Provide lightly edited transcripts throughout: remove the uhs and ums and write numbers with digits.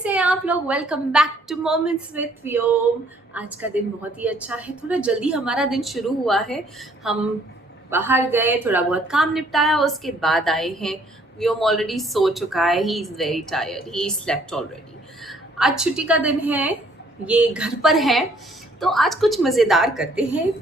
कैसे हैं आप लोग। Welcome back to moments with Vyom. आज का दिन बहुत ही अच्छा है, थोड़ा जल्दी हमारा दिन शुरू हुआ है। हम बाहर गए, थोड़ा बहुत काम निपटाया, उसके बाद आए हैं। व्योम ऑलरेडी सो चुका है, he is very tired, he slept already. आज छुट्टी का दिन है, ये घर पर है, तो आज कुछ मज़ेदार करते हैं।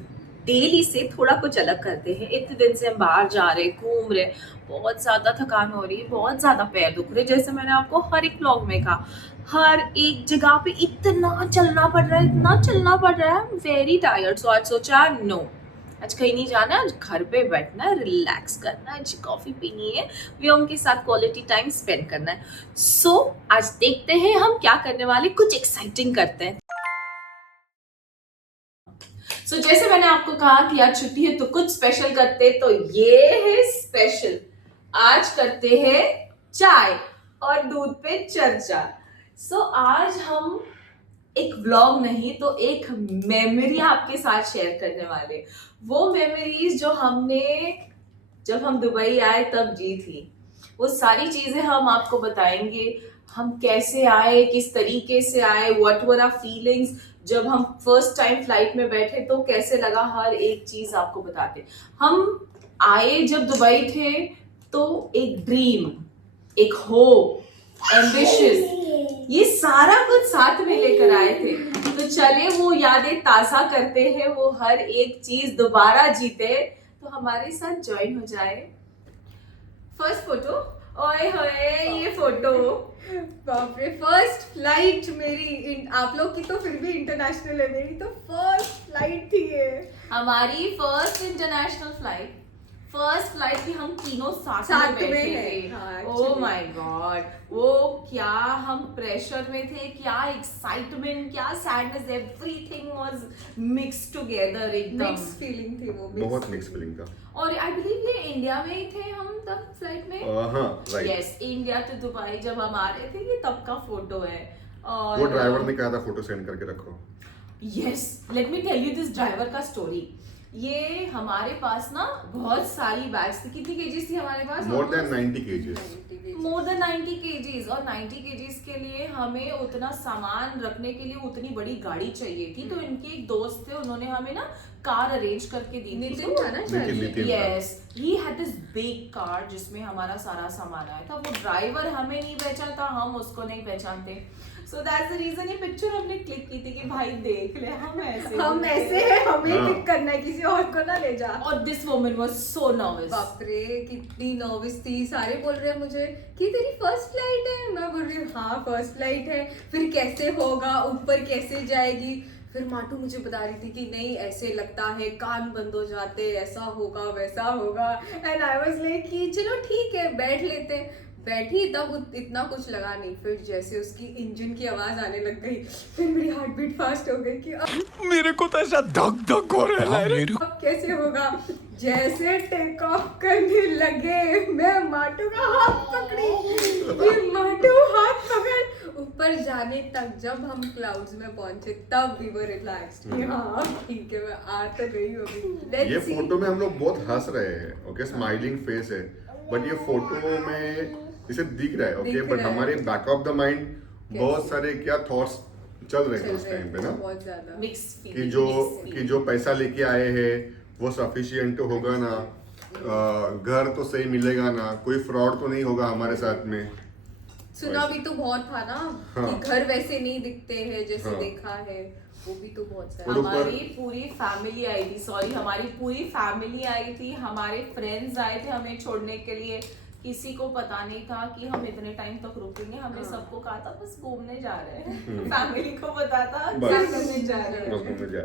डेली से थोड़ा कुछ अलग करते हैं। इतने दिन से हम बाहर जा रहे, घूम रहे, बहुत ज़्यादा थकान हो रही है, बहुत ज़्यादा पैर दुख रहे। जैसे मैंने आपको हर एक व्लॉग में कहा, हर एक जगह पे इतना चलना पड़ रहा है, इतना चलना पड़ रहा है, वेरी टायर्ड। सो आज सोचा नो, आज कहीं नहीं जाना है, आज घर पे बैठना है, रिलैक्स करना है, अच्छी कॉफ़ी पीनी है, व्योम के साथ क्वालिटी टाइम स्पेंड करना है। सो आज देखते हैं हम क्या करने वाले, कुछ एक्साइटिंग करते हैं। जैसे मैंने आपको कहा कि आज छुट्टी है तो कुछ स्पेशल करते, तो ये है स्पेशल। आज करते हैं चाय और दूध पे चर्चा। आज हम एक व्लॉग नहीं तो एक मेमोरी आपके साथ शेयर करने वाले। वो मेमोरीज जो हमने जब हम दुबई आए तब जी थी, वो सारी चीजें हम आपको बताएंगे। हम कैसे आए, किस तरीके से आए, व्हाट वर आवर फीलिंग्स, जब हम फर्स्ट टाइम फ्लाइट में बैठे तो कैसे लगा, हर एक चीज आपको बताते। हम आए जब दुबई थे तो एक ड्रीम, एक होप, एम्बिशियस, ये सारा कुछ साथ में लेकर आए थे। तो चले वो यादें ताजा करते हैं, वो हर एक चीज दोबारा जीते। तो हमारे साथ ज्वाइन हो जाए। फर्स्ट फोटो, ओए होए ये फोटो, बाप रे, फर्स्ट फ्लाइट मेरी। आप लोग की तो फिर भी इंटरनेशनल है, मेरी तो फर्स्ट फ्लाइट थी ये। हमारी first international flight, first flight की हम तीनों साथ में बैठे थे। ओह माय गॉड, वो क्या हम प्रेशर में थे, क्या एक्साइटमेंट, क्या sadness, everything was mix together, एकदम मिक्स फीलिंग थी वो, बहुत मिक्स फीलिंग था। और आई बिलीव ये इंडिया में ही थे हम तब फ्लाइट में। हाँ right. Yes, India to Dubai जब हम आ रहे थे, ये तब का फोटो है। और वो ड्राइवर ने कहा था फोटो सेंड करके रखो। Yes, let me tell you this driver का स्टोरी। ये हमारे पास ना बहुत सारी बैग्स थी। कितनी केजीज थी हमारे पास? More than 90 kgs. More than 90 kgs. और 90 केजीज के लिए हमें उतना सामान रखने के लिए उतनी बड़ी गाड़ी चाहिए थी। तो इनके एक दोस्त थे, उन्होंने हमें ना कार अरेंज करके दी थी। नितिन था ना शायद? Yes, he had this big car जिसमें हमारा सारा सामान आया था। वो ड्राइवर हमें नहीं पहचानता, हम उसको नहीं पहचानते। सो दैट्स द रीजन ये पिक्चर हमने क्लिक की थी कि भाई देख ले, हम ऐसे हैं, हमें पिक करना है, किसी और को ना ले जा। और this woman was so nervous. बाप रे, कितनी नर्वस थी। सारे बोल रहे हैं मुझे कि तेरी फर्स्ट फ्लाइट है। मैं बोल रही हूँ हाँ फर्स्ट फ्लाइट है, फिर कैसे होगा, ऊपर कैसे जाएगी। फिर माटू मुझे बता रही थी कि नहीं ऐसे लगता है, कान बंद हो जाते, ऐसा होगा वैसा होगा। एंड आई वाज लाइक कि चलो ठीक है बैठ लेते हैं। बैठी तब इतना कुछ लगा नहीं, फिर जैसे उसकी इंजन की आवाज आने लग गई, फिर मेरी हार्ट बीट फास्ट हो गई कि अब मेरे को तो ऐसा धक धक हो रहा है। अब कैसे होगा। जैसे टेक ऑफ करने लगे, मैं माटू का हाथ पकड़ी, फिर माटू हाथ पकड़ ऊपर जाने तक। जब हम क्लाउड्स में पहुंचे तब वी वर रिलैक्स्ड कि हाँ ठीक है, मैं आ तो गई होगी। ये फोटो में हम लोग बहुत हंस रहे हैं, ओके, स्माइलिंग फेस है, बट ये फोटो में इसे दिख रहा है, ओके, बट हमारे बैक ऑफ द माइंड बहुत सारे क्या थॉट्स चल रहे थे उस टाइम पे ना, बहुत ज्यादा मिक्स कि जो पैसा लेके आए हैं वो सफिशिएंट होगा ना, घर तो सही मिलेगा ना, कोई फ्रॉड तो नहीं होगा हमारे साथ में। सुना भी तो बहुत था ना। हाँ। कि घर वैसे नहीं दिखते हैं जैसे हाँ। देखा है, वो भी तो बहुत सारा। हमारी पूरी फैमिली आई थी, सॉरी हमारी पूरी फैमिली आई थी, हमारे फ्रेंड्स आए थे हमें छोड़ने के लिए। किसी को पता नहीं था कि हम इतने टाइम तक रुकेंगे। हमने सबको कहा था बस घूमने जा रहे हैं। फैमिली को पता था क्या करने जा रहे हैं। बस घूमने जा।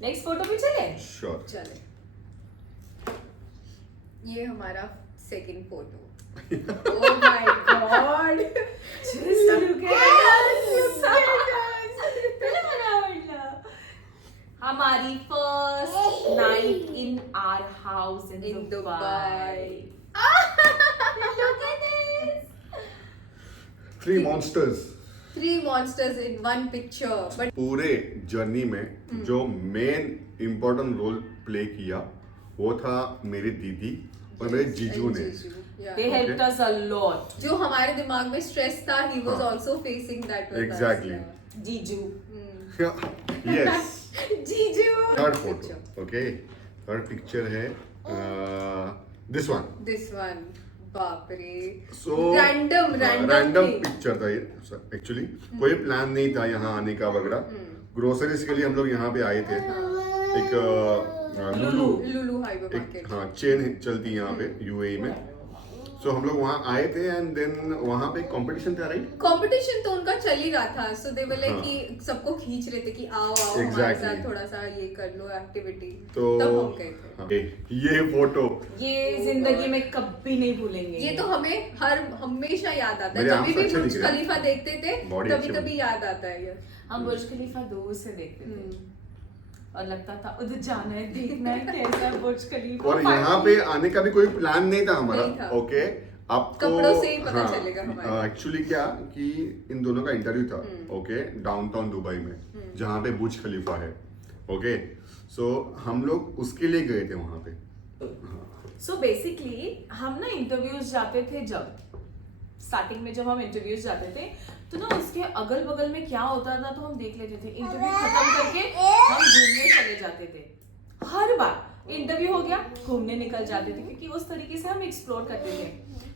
नेक्स्ट फोटो पे चले। श्योर। चले, ये हमारा second photo. Oh my God! Just look at us. हमारी first night in our house in Dubai. Look at this. Three monsters. 3 monsters in one picture. But पूरे जर्नी में जो मेन इम्पोर्टेंट रोल प्ले किया वो था मेरी दीदी और मेरे जीजू ने। They helped us a lot. जो हमारे दिमाग में स्ट्रेस था, he was हाँ। also facing that with us. Exactly. Jiju. Yes. जीजू। Third photo. Okay. Third picture है this one. This one. बाप रे। So Random thing. पिक्चर था ये एक्चुअली। कोई प्लान नहीं था यहाँ आने का वगैरह। ग्रोसरीज के लिए हम लोग यहाँ पे आए थे। एक लुलु हाइपर एक मार्केट। हाँ चेन चलती है यहाँ पे यूएई में। सो हम लोग वहाँ आए थे एंड देन वहाँ पे कंपटीशन था राइट। कंपटीशन तो उनका चल ही रहा था, सो दे वर लाइक हाँ। कि सबको खींच रहे थे कि आओ हमारे Exactly. साथ थोड़ा सा ये कर लो एक्टिविटी। तो तब हम गए थे। हाँ, ये फोटो ये जिंदगी में कभी नहीं भूलेंगे। ये तो हमें हमेशा याद आता है, मेरे जब आंख भी अच्छे बुर्ज दिख रहे हैं। खलीफा देखते थे Body तभी अच्छी तभी याद आता है ये। हम बुर्ज खलीफा दूर से देखते थे और लगता था उधर जाना है, देखना है कैसा है बुर्ज खलीफा। और यहाँ पे आने का भी कोई प्लान नहीं था नहीं हमारा। था। ओके आपको कपड़ों से ही पता चलेगा हमारा। एक्चुअली क्या कि इन दोनों का इंटरव्यू था ओके डाउनटाउन दुबई में जहाँ पे बुर्ज खलीफा है। ओके सो हम लोग उसके लिए गए थे वहाँ पे। सो बेसिकली हम ना इंटरव्यूज जाते थे, जब स्टार्टिंग में जब हम इंटरव्यूज जाते थे तो ना उसके अगल बगल में क्या होता था तो हम देख लेते थे। इंटरव्यू खत्म करके हम घूमने चले जाते थे। हर बार इंटरव्यू हो गया घूमने निकल जाते थे, क्योंकि उस तरीके से हम एक्सप्लोर करते थे।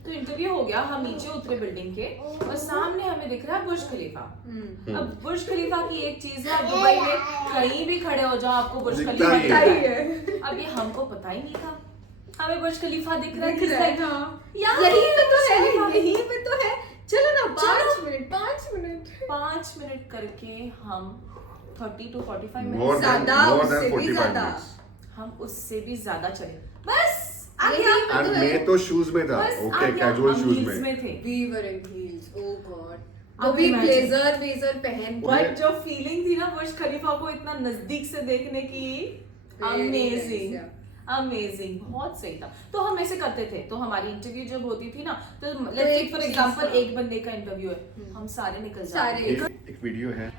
तो इंटरव्यू हो गया, हम नीचे उतरे बिल्डिंग के और सामने हमें दिख रहा है बुर्ज खलीफा। अब बुर्ज खलीफा की एक चीज है, दुबई में कहीं भी खड़े हो जाओ आपको बुर्ज दिखता खलीफा ही दिखता है। ही है। अब ये हमको पता ही नहीं था, हमें बुर्ज खलीफा दिख रहा है। दिख रहा है, किस हाँ। यहाँ यही पे पे तो है, खलीफा। यही पे तो है। चलो ना 5 चलो। Minute 5 minute. 5 मिनट करके हम 30 to 45 More मिनट, than ज्यादा, more उससे than भी 45 ज्यादा। minutes. हम उससे भी ज्यादा चले। बस आ यही गया। पे एंड तो है। मैं तो शूज में था बस ओके आ गया। कैजुअल हम शूज heels में। थे। We were in heels. Oh God. आप वो भी imagine। ब्लेजर पहन के। बट जो फीलिंग थी ना बुर्ज खलीफा को इतना नजदीक से देखने की, Very अमेजिंग nice, अमेजिंग, बहुत सही था। तो हम ऐसे करते थे, तो हमारी इंटरव्यू जब होती थी ना तो एक लेट्स टेक फॉर चीज एग्जांपल था। एक बंदे का इंटरव्यू है, हम सारे निकल सारे। जाते हैं। एक वीडियो है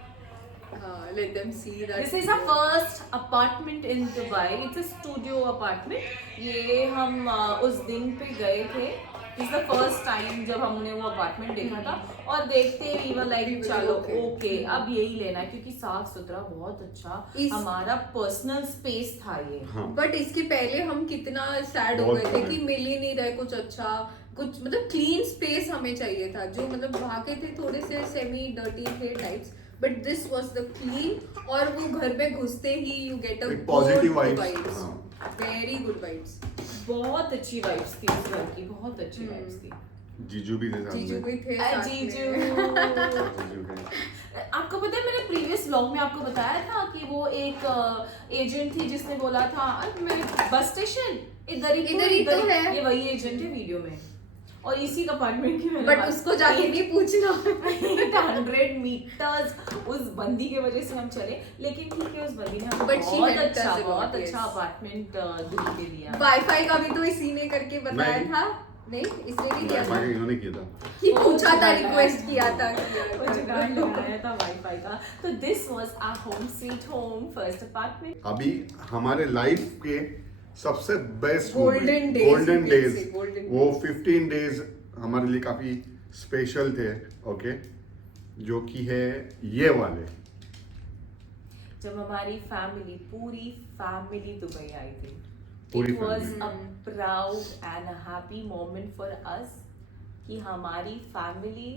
Let them see that. This is our first apartment in Dubai. It's a studio apartment. ये हम उस दिन पे गए थे। It's the first time जब हमने वो अपार्टमेंट देखा था और देखते ही वो लाइक चलो ओके अब यही लेना है, क्योंकि साफ सुथरा बहुत अच्छा हमारा पर्सनल स्पेस था ये। हाँ बट इसके पहले हम कितना सैड हो बहुत गए थे बड़े। कि मिल ही नहीं रहे कुछ अच्छा, कुछ मतलब क्लीन स्पेस हमें चाहिए था। जो मतलब वहाँ के थे थोड़े से सेमी डर्टी थे types, but this was the clean. और वो घर में घुसते ही यू गेट अ एक positive vibes, very good vibes. बहुत अच्छी वाइब्स थी उस घर की, बहुत अच्छी वाइब्स थी। जीजू भी थे जीजू सामने। भी थे साथ जीजू। में। जीजू थे। आपको पता है मैंने प्रीवियस व्लॉग में आपको बताया था कि वो एक एजेंट थी जिसने बोला था "अरे मेरे बस स्टेशन इधर ही तो है।" ये वही एजेंट है वीडियो में, और इसी अपार्टमेंट की मैंने बट उसको जाके नहीं पूछना। 800 मीटर्स उस बंदी के वजह से हम चले, लेकिन ठीक है उस बंदी ने हमें But she बहुत helped us अच्छा a lot, बहुत yes. अच्छा अपार्टमेंट ढूंढ के दिया। वाईफाई का भी तो इसी ने करके बताया नहीं। था। नहीं इसने नहीं किया था इन्होंने किया था। कि पूछा था, रिक्वेस्ट किया था वो जुगाड़ लगाया था वाईफाई का। तो this was our home sweet home first apartment. अभी हमारे लाइफ के सबसे best Golden days, golden you can days say, golden वो 15 डेज हमारे लिए काफी स्पेशल थे ओके जो कि है ये वाले। जब हमारी फैमिली पूरी फैमिली दुबई आई थी, पूरी it was family। a proud and a happy moment for us कि हमारी फैमिली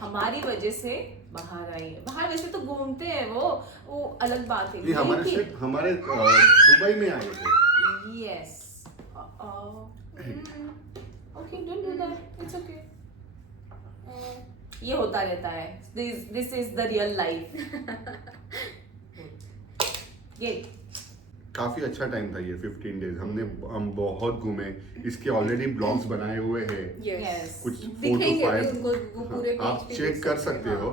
हमारी वजह से बाहर आई है। बाहर वैसे तो घूमते हैं वो अलग बात है, नहीं हमारे लेकिन सिर्फ हमारे दुबई में आए थे। yes okay don't do that, it's okay, ये होता रहता है, this is the real life। ये काफी अच्छा टाइम था ये 15 डेज। हम बहुत घूमे, इसके ऑलरेडी ब्लॉग्स बनाए हुए हैं yes कुछ 4 to दिखेंगे 5। भी उनको, वो पूरे हाँ, आप page पे चेक देख कर सकते सकते हो।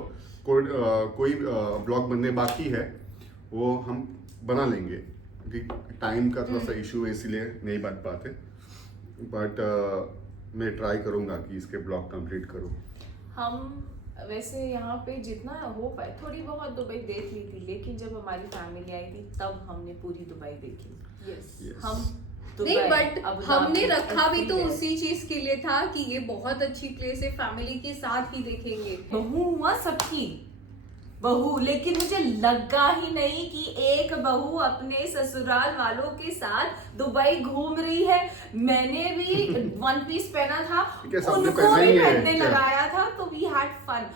कोई ब्लॉग बनने बाकी है वो हम बना लेंगे, क्योंकि टाइम का थोड़ा सा इशू है इसलिए नहीं बन पाते। बट मैं ट्राई करूंगा कि इसके ब्लॉग कंप्लीट करूं। हम वैसे यहाँ पे जितना हो पाए थोड़ी बहुत दुबई देख ली थी, लेकिन जब हमारी फैमिली आई थी तब हमने पूरी दुबई देखी। Yes. Yes. हम नहीं बट अबू हमने धाबी, रखा भी तो everywhere। उसी चीज के लिए था कि ये बहुत अच्छी प्लेस है, फैमिली के साथ ही देखेंगे। बहू हुआ सबकी बहू, लेकिन मुझे लगा ही नहीं कि एक बहू अपने ससुराल वालों के साथ दुबई घूम रही है। मैंने भी वन पीस पहना था, क्या सबने उनको पहना भी ही है पहनने क्या? लगाया था, तो we had fun.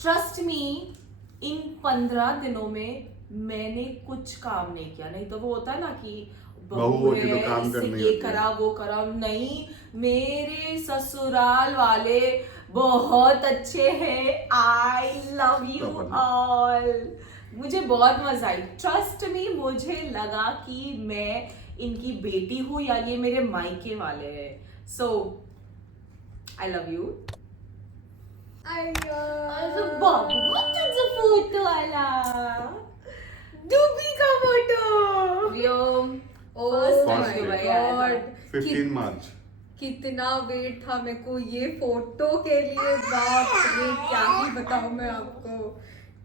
Trust me, in 15 दिनों में मैंने कुछ काम नहीं किया। नहीं तो वो होता है ना कि बहू होती तो है, काम इससे करनी ये होती है। करा वो करा। नहीं, मेरे ससुराल वाले बहुत अच्छे हैं। I love you all. मुझे बहुत मजा आई। ट्रस्ट मी, मुझे लगा कि मैं इनकी बेटी हूँ या ये मेरे मायके वाले हैं। सो आई लव यू। बाबू तुझा फोटो आला, डूबी का फोटो। व्योम ओ First time माय दुबई आया था। गॉड, 15 मार्च। कितना वेट था मेरे को ये फोटो के लिए। बाप रे, क्या ही बताऊं मैं आपको,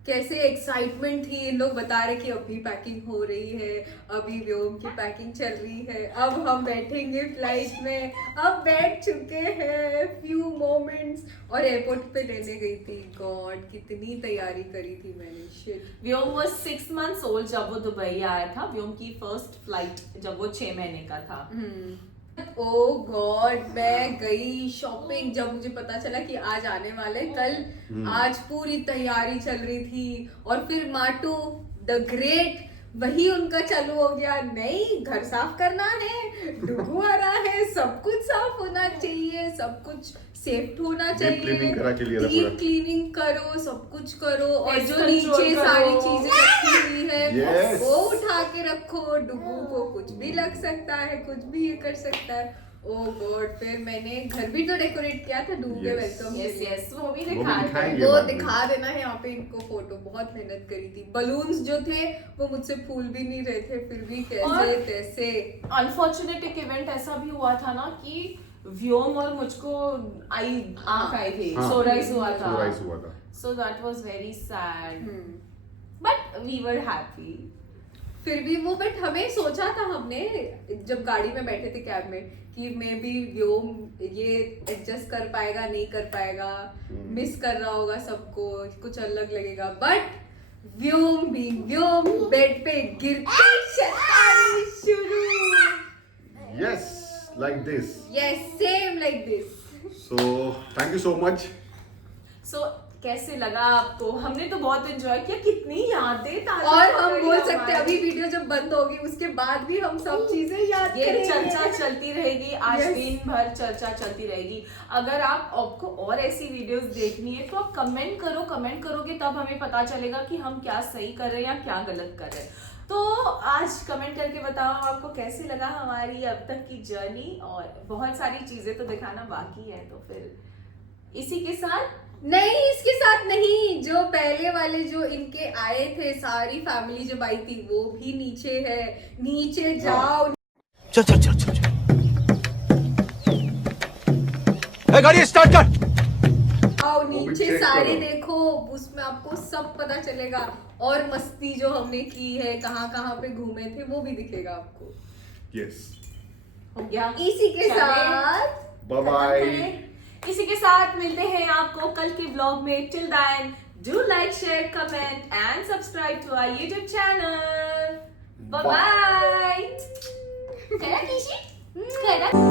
कैसे एक्साइटमेंट थी। ये लोग बता रहे कि अभी पैकिंग हो रही है, अभी व्योम की पैकिंग चल रही है, अब हम बैठेंगे फ्लाइट में। अब बैठ चुके हैं, फ्यू मोमेंट्स, और एयरपोर्ट पे लेने गई थी। गॉड, कितनी तैयारी करी थी मैंने। Shit. Vyom was 6 months old जब वो दुबई आया था। व्योम की फर्स्ट फ्लाइट जब वो 6 महीने का था। ओ गॉड, मैं गई शॉपिंग जब मुझे पता चला कि आज आने वाले कल। आज पूरी तैयारी चल रही थी, और फिर माटू द ग्रेट, वही उनका चालू हो गया। नहीं, घर साफ करना है, डुगू आ रहा है, सब कुछ साफ होना चाहिए, सब कुछ सेफ होना चाहिए। cleaning करा के लिए था Deep पूरा। क्लीनिंग करो, सब कुछ करो, और Pest जो control नीचे करो। सारी चीजें रखी हुई है Yes. वो उठा के रखो। डुगू को कुछ भी लग सकता है, कुछ भी ये कर सकता है। ओ गॉड, फिर मैंने घर भी तो डेकोरेट किया था डुगू के Yes. वेलकम के यस लिए। यस, वो भी वो भी दिखा दिखाएंगे। वो बाद में। दिखा देना है यहाँ पे इनको फोटो। बहुत मेहनत करी थी। बलून्स जो थे वो मुझसे फूल भी नहीं रहे थे, फिर भी कैसे और- तैसे। अनफॉर्चुनेट एक इवेंट ऐसा भी हुआ था ना कि व्योम और मुझको आंख आई थी, हाँ। सोराइस हुआ था। Sunrise हुआ था। So that was very sad, hmm. But we were happy. फिर भी वो, बट हमें सोचा था हमने जब गाड़ी में बैठे थे कैब में कि मे बी व्योम ये एडजस्ट कर पाएगा, नहीं कर पाएगा, मिस कर रहा होगा सबको, कुछ अलग लगेगा। बट व्योम भी व्योम, बेड पे गिरते शैतानी शुरू। Yes, like this. Yes, same like this. So thank you so much. सो कैसे लगा आपको? हमने तो बहुत एंजॉय किया, कितनी यादें ताज़ा और हम करी बोल सकते हैं हमारी। अभी वीडियो जब बंद होगी उसके बाद भी हम सब चीजें याद ये करेंगे। चर्चा चलती रहेगी, आज Yes. दिन भर चर्चा चलती रहेगी। अगर आपको और ऐसी वीडियोस देखनी है तो आप कमेंट करो। कमेंट करोगे तब हमें पता चलेगा कि हम क्या सही कर रहे हैं या क्या गलत कर रहे हैं। तो आज कमेंट करके बताओ आपको कैसे लगा हमारी अब तक की जर्नी। और बहुत सारी चीजें तो दिखाना बाकी है, तो फिर इसी के साथ नहीं, इसके साथ नहीं, जो पहले वाले जो इनके आए थे, सारी फैमिली जब आई थी, वो भी नीचे है। नीचे जाओ, चल चल चल चल चल। ए, गाड़ी स्टार्ट कर। आओ भी नीचे check सारे करो। देखो, उसमें आपको सब पता चलेगा। और मस्ती जो हमने की है, कहाँ कहाँ पे घूमे थे, वो भी दिखेगा आपको। Yes. हो गया। इसी के चलें। साथ Bye bye. इसी के साथ मिलते हैं आपको कल के ब्लॉग में। Till then do like, share, comment and subscribe to our YouTube channel. Bye bye.